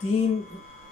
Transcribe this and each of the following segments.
3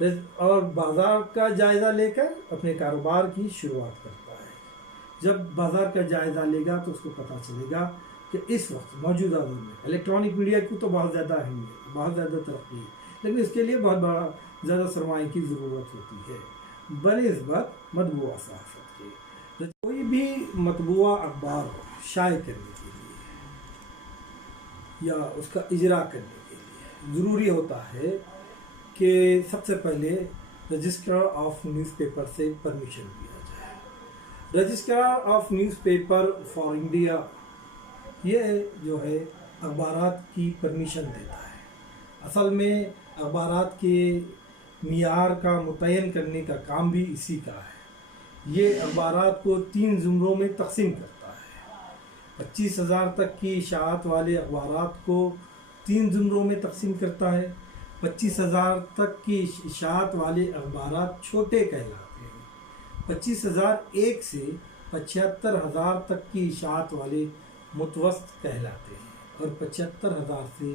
اور بازار کا جائزہ لے کر اپنے کاروبار کی شروعات کرتا ہے۔ جب بازار کا جائزہ لے گا تو اس کو پتہ چلے گا کہ اس وقت موجودہ دور میں الیکٹرانک میڈیا کو تو بہت زیادہ اہمیت، بہت زیادہ ترقی ہے، لیکن اس کے لیے بہت بڑا زیادہ سرمایہ کی ضرورت ہوتی ہے بنسبت مطبوعہ صحافت کے۔ کوئی بھی مطبوعہ اخبار شائع کرنے کے لیے یا اس کا اجرا کرنے کے لیے ضروری ہوتا ہے کہ سب سے پہلے رجسٹرار آف نیوز پیپر سے پرمیشن لیا جائے۔ Registrar of news paper for India یہ جو ہے اخبارات کی پرمیشن دیتا ہے۔ اصل میں اخبارات کے معیار کا متعین کرنے کا کام بھی اسی کا ہے۔ یہ اخبارات کو 3 زمروں میں تقسیم کرتا ہے۔ 25,000 تک کی اشاعت والے اخبارات کو 3 زمروں میں تقسیم کرتا ہے۔ 25,000 تک کی اشاعت والے اخبارات چھوٹے کہلاتے ہیں۔ 25,001 سے 75,000 تک کی اشاعت والے متوسط کہلاتے ہیں، اور 75,000 سے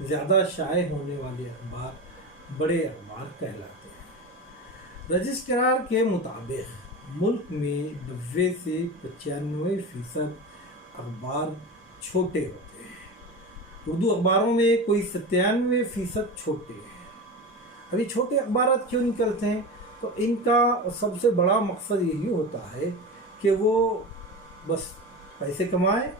زیادہ شائع ہونے والے اخبار بڑے اخبار کہلاتے ہیں۔ رجسٹرار کے مطابق ملک میں 90 سے 95% اخبار چھوٹے ہوتے ہیں۔ اردو اخباروں میں کوئی 97% چھوٹے ہیں۔ ابھی چھوٹے اخبارات کیوں نکلتے ہیں؟ تو ان کا سب سے بڑا مقصد یہی ہوتا ہے کہ وہ بس پیسے کمائیں،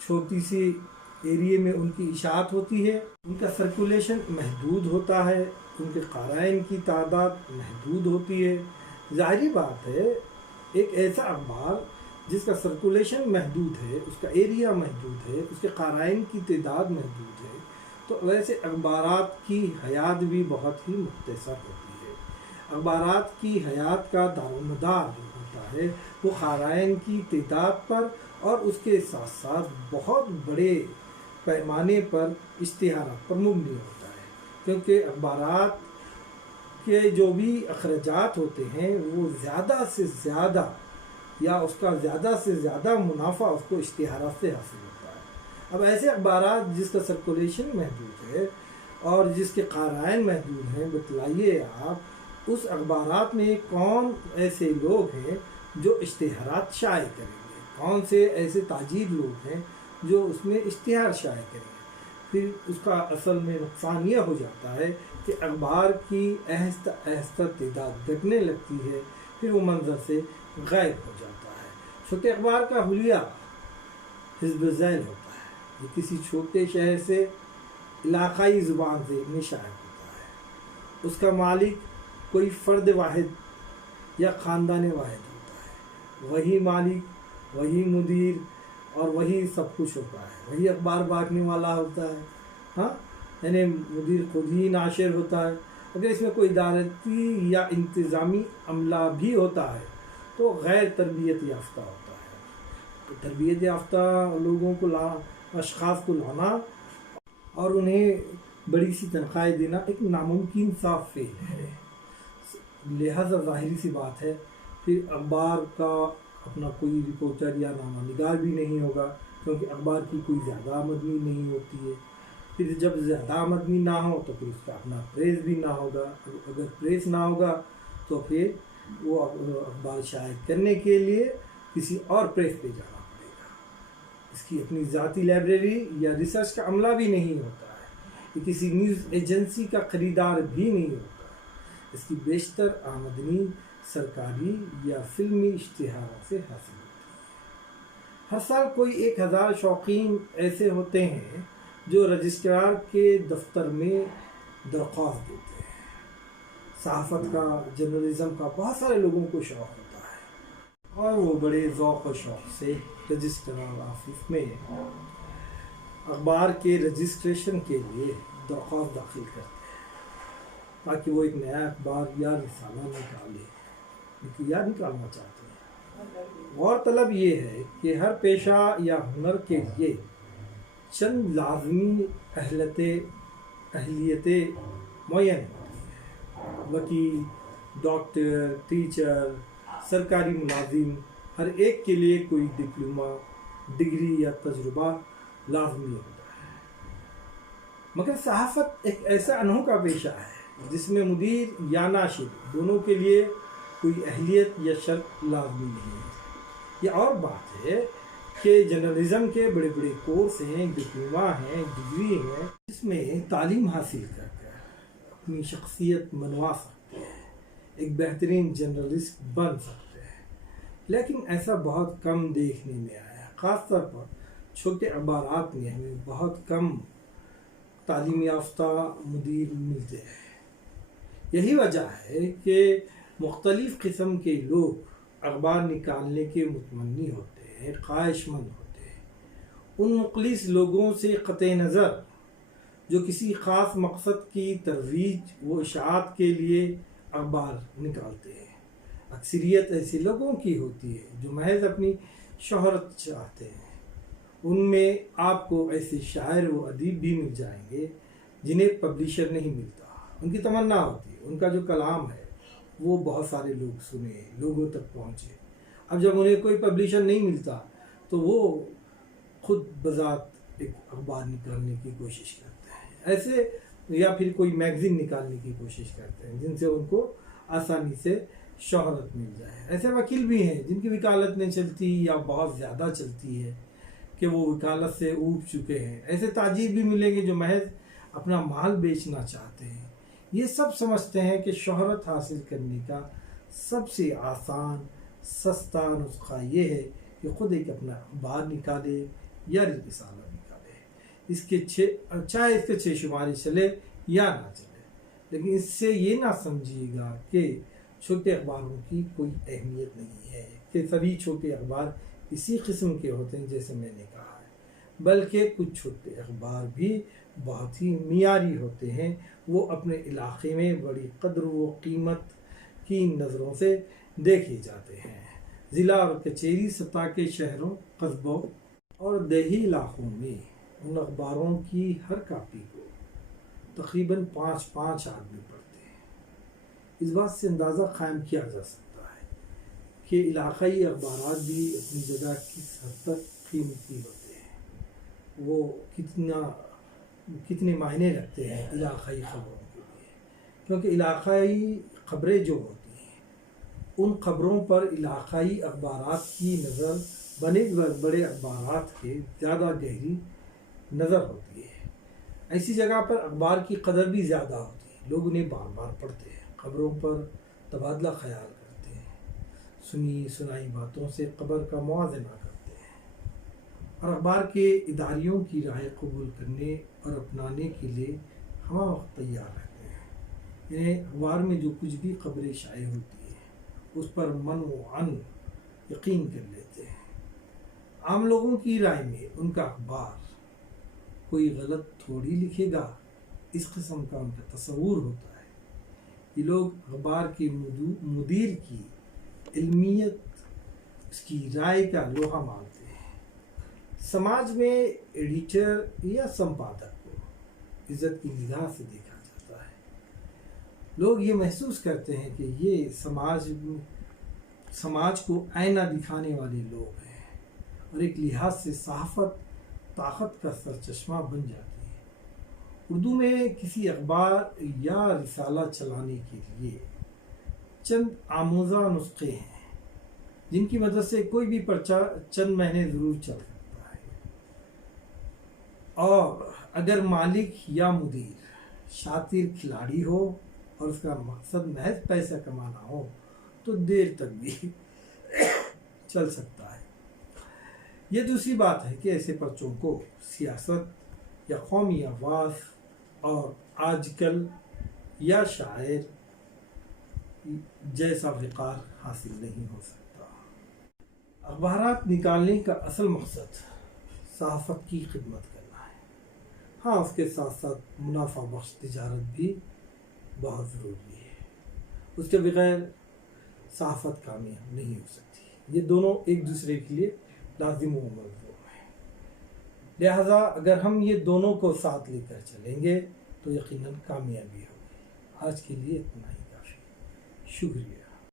چھوٹی سی ایریے میں ان کی اشاعت ہوتی ہے، ان کا سرکولیشن محدود ہوتا ہے، ان کے قارئین کی تعداد محدود ہوتی ہے۔ ظاہری بات ہے، ایک ایسا اخبار جس کا سرکولیشن محدود ہے، اس کا ایریا محدود ہے، اس کے قارئین کی تعداد محدود ہے، تو ویسے اخبارات کی حیات بھی بہت ہی مختصر ہوتی ہے۔ اخبارات کی حیات کا دارومدار جو ہوتا ہے وہ قارئین کی تعداد پر اور اس کے ساتھ ساتھ بہت بڑے پیمانے پر اشتہارات پر مبنی ہوتا ہے، کیونکہ اخبارات کے جو بھی اخراجات ہوتے ہیں وہ زیادہ سے زیادہ یا اس کا زیادہ سے زیادہ منافع اس کو اشتہارات سے حاصل ہوتا ہے۔ اب ایسے اخبارات جس کا سرکولیشن محدود ہے اور جس کے قارئین محدود ہیں، بتلائیے آپ اس اخبارات میں کون ایسے لوگ ہیں جو اشتہارات شائع کریں گے، کون سے ایسے تاجر لوگ ہیں جو اس میں اشتہار شائع کریں گے؟ پھر اس کا اصل میں نقصان یہ ہو جاتا ہے کہ اخبار کی آہستہ آہستہ تعداد گھٹنے لگتی ہے، پھر وہ منظر سے غائب ہو جاتا ہے۔ چھوٹے اخبار کا حلیہ حزب ذیل ہوتا ہے، یہ کسی چھوٹے شہر سے علاقائی زبان سے نشائع ہوتا ہے۔ اس کا مالک کوئی فرد واحد یا خاندان واحد ہوتا ہے، وہی مالک، وہی مدیر اور وہی سب کچھ ہوتا ہے، وہی اخبار بانٹنے والا ہوتا ہے۔ ہاں، یعنی مدیر خود ہی ناشر ہوتا ہے۔ اگر اس میں کوئی ادارتی یا انتظامی عملہ بھی ہوتا ہے تو غیر تربیت یافتہ ہوتا ہے۔ تو تربیت یافتہ لوگوں کو اشخاص کو لانا اور انہیں بڑی سی تنخواہیں دینا ایک ناممکن سا فعل ہے، لہذا ظاہری سی بات ہے پھر اخبار کا اپنا کوئی رپورٹر یا نامہ نگار بھی نہیں ہوگا، کیونکہ اخبار کی کوئی زیادہ آمدنی نہیں ہوتی ہے۔ پھر جب زیادہ آمدنی نہ ہو تو پھر اس کا اپنا پریس بھی نہ ہوگا، اگر پریس نہ ہوگا تو پھر وہ اخبار شائع کرنے کے لیے کسی اور پریس پہ جانا پڑے گا۔ اس کی اپنی ذاتی لائبریری یا ریسرچ کا عملہ بھی نہیں ہوتا ہے، یہ کسی نیوز ایجنسی کا خریدار بھی نہیں ہوتا ہے۔ اس کی بیشتر آمدنی سرکاری یا فلمی اشتہارات سے حاصل ہوتی ہے۔ ہر سال کوئی 1000 شوقین ایسے ہوتے ہیں جو رجسٹرار کے دفتر میں درخواست دیتے ہیں۔ صحافت کا، جرنلزم کا بہت سارے لوگوں کو شوق ہوتا ہے اور وہ بڑے ذوق و شوق سے رجسٹرار آفس میں اخبار کے رجسٹریشن کے لیے درخواست داخل کرتے ہیں تاکہ وہ ایک نیا اخبار یا رسالہ نکالنا چاہتے ہیں۔ غور طلب یہ ہے کہ ہر پیشہ یا ہنر کے لیے چند لازمی اہلیتیں معین ہوتی ہیں۔ وکیل، ڈاکٹر، ٹیچر، سرکاری ملازم، ہر ایک کے لیے کوئی ڈپلومہ، ڈگری یا تجربہ لازمی ہوتا ہے۔ مگر صحافت ایک ایسا انوکھا پیشہ ہے جس میں مدیر یا ناشر دونوں کے لیے کوئی اہلیت یا شرط لازمی نہیں ہے۔ یہ اور بات ہے کہ جرنلزم کے بڑے بڑے کورس ہیں، ڈپلوما ہیں، ڈگری ہیں، جس میں تعلیم حاصل کر کر اپنی شخصیت منوا سکتے ہیں، ایک بہترین جرنلسٹ بن سکتے ہیں، لیکن ایسا بہت کم دیکھنے میں آیا۔ خاص طور پر چھوٹے اخبارات میں ہمیں بہت کم تعلیم یافتہ مدیر ملتے ہیں۔ یہی وجہ ہے کہ مختلف قسم کے لوگ اخبار نکالنے کے متمنی ہوتے ہیں، خواہش مند ہوتے ہیں۔ ان مخلص لوگوں سے قطع نظر جو کسی خاص مقصد کی ترویج و اشاعت کے لیے اخبار نکالتے ہیں، اکثریت ایسے لوگوں کی ہوتی ہے جو محض اپنی شہرت چاہتے ہیں۔ ان میں آپ کو ایسے شاعر و ادیب بھی مل جائیں گے جنہیں پبلشر نہیں ملتا۔ ان کی تمنا ہوتی ہے ان کا جو کلام ہے وہ بہت سارے لوگ سنیں، لوگوں تک پہنچے۔ اب جب انہیں کوئی پبلشر نہیں ملتا تو وہ خود بذات ایک اخبار نکالنے کی کوشش کرتے ہیں، ایسے یا پھر کوئی میگزین نکالنے کی کوشش کرتے ہیں جن سے ان کو آسانی سے شہرت مل جائے۔ ایسے وکیل بھی ہیں جن کی وکالت نہیں چلتی یا بہت زیادہ چلتی ہے کہ وہ وکالت سے اوب چکے ہیں۔ ایسے تاجر بھی ملیں گے جو محض اپنا مال بیچنا چاہتے ہیں۔ یہ سب سمجھتے ہیں کہ شہرت حاصل کرنے کا سب سے آسان سستا نسخہ یہ ہے کہ خود ایک اپنا اخبار نکالے یا رسالہ نکالے، چاہے اس کے 6 شمارے چلے یا نہ چلے، لیکن اس سے یہ نہ سمجھیے گا کہ چھوٹے اخباروں کی کوئی اہمیت نہیں ہے، کہ سبھی چھوٹے اخبار اسی قسم کے ہوتے ہیں جیسے میں نے کہا ہے، بلکہ کچھ چھوٹے اخبار بھی بہت ہی معیاری ہوتے ہیں۔ وہ اپنے علاقے میں بڑی قدر و قیمت کی نظروں سے دیکھے جاتے ہیں۔ ضلع اور کچہری سطح کے شہروں، قصبوں اور دیہی علاقوں میں ان اخباروں کی ہر کاپی کو تقریباً 5 آدمی پڑھتے ہیں۔ اس بات سے اندازہ قائم کیا جا سکتا ہے کہ علاقائی اخبارات بھی اپنی جگہ کس حد تک قیمتی ہوتے ہیں، وہ کتنے معنی رکھتے ہیں علاقائی خبروں کے لیے، کیونکہ علاقائی خبریں جو ہوتی ہیں ان خبروں پر علاقائی اخبارات کی نظر بنسبت بڑے اخبارات کے زیادہ گہری نظر ہوتی ہے۔ ایسی جگہ پر اخبار کی قدر بھی زیادہ ہوتی ہے، لوگ انہیں بار بار پڑھتے ہیں، خبروں پر تبادلہ خیال کرتے ہیں، سنی سنائی باتوں سے خبر کا موازنہ کرتے ہیں، اور اخبار کے اداریوں کی رائے قبول کرنے اور اپنانے کے لیے ہم وقت تیار رہتے ہیں۔ انہیں اخبار میں جو کچھ بھی خبریں شائع ہوتی ہیں اس پر من و عن یقین کر لیتے ہیں۔ عام لوگوں کی رائے میں ان کا اخبار کوئی غلط تھوڑی لکھے گا، اس قسم کا ان کا تصور ہوتا ہے۔ یہ لوگ اخبار کے مدیر کی علمیت، اس کی رائے کا لوہا مانتے ہیں۔ سماج میں ایڈیٹر یا سمپادک کو عزت کی نگاہ سے دیکھا جاتا ہے۔ لوگ یہ محسوس کرتے ہیں کہ یہ سماج کو آئینہ دکھانے والے لوگ ہیں، اور ایک لحاظ سے صحافت طاقت کا سرچشمہ بن جاتی ہے۔ اردو میں کسی اخبار یا رسالہ چلانے کے لیے چند آموزہ نسخے ہیں جن کی مدد سے کوئی بھی پرچہ چند مہینے ضرور چل سکتا ہے، اور اگر مالک یا مدیر شاطر کھلاڑی ہو اور اس کا مقصد محض پیسہ کمانا ہو تو دیر تک بھی چل سکتا ہے۔ یہ دوسری بات ہے کہ ایسے پرچوں کو سیاست یا قومی آواز اور آج کل یا شاعر جیسا وقار حاصل نہیں ہو سکتا۔ اخبارات نکالنے کا اصل مقصد صحافت کی خدمت کرنا ہے۔ ہاں، اس کے ساتھ ساتھ منافع بخش تجارت بھی بہت ضروری ہے، اس کے بغیر صحافت کامیاب نہیں ہو سکتی۔ یہ دونوں ایک دوسرے کے لیے لازم و ملزوم ہے، لہذا اگر ہم یہ دونوں کو ساتھ لے کر چلیں گے تو یقیناً کامیابی ہوگی۔ آج کے لیے اتنا ہی کافی، شکریہ۔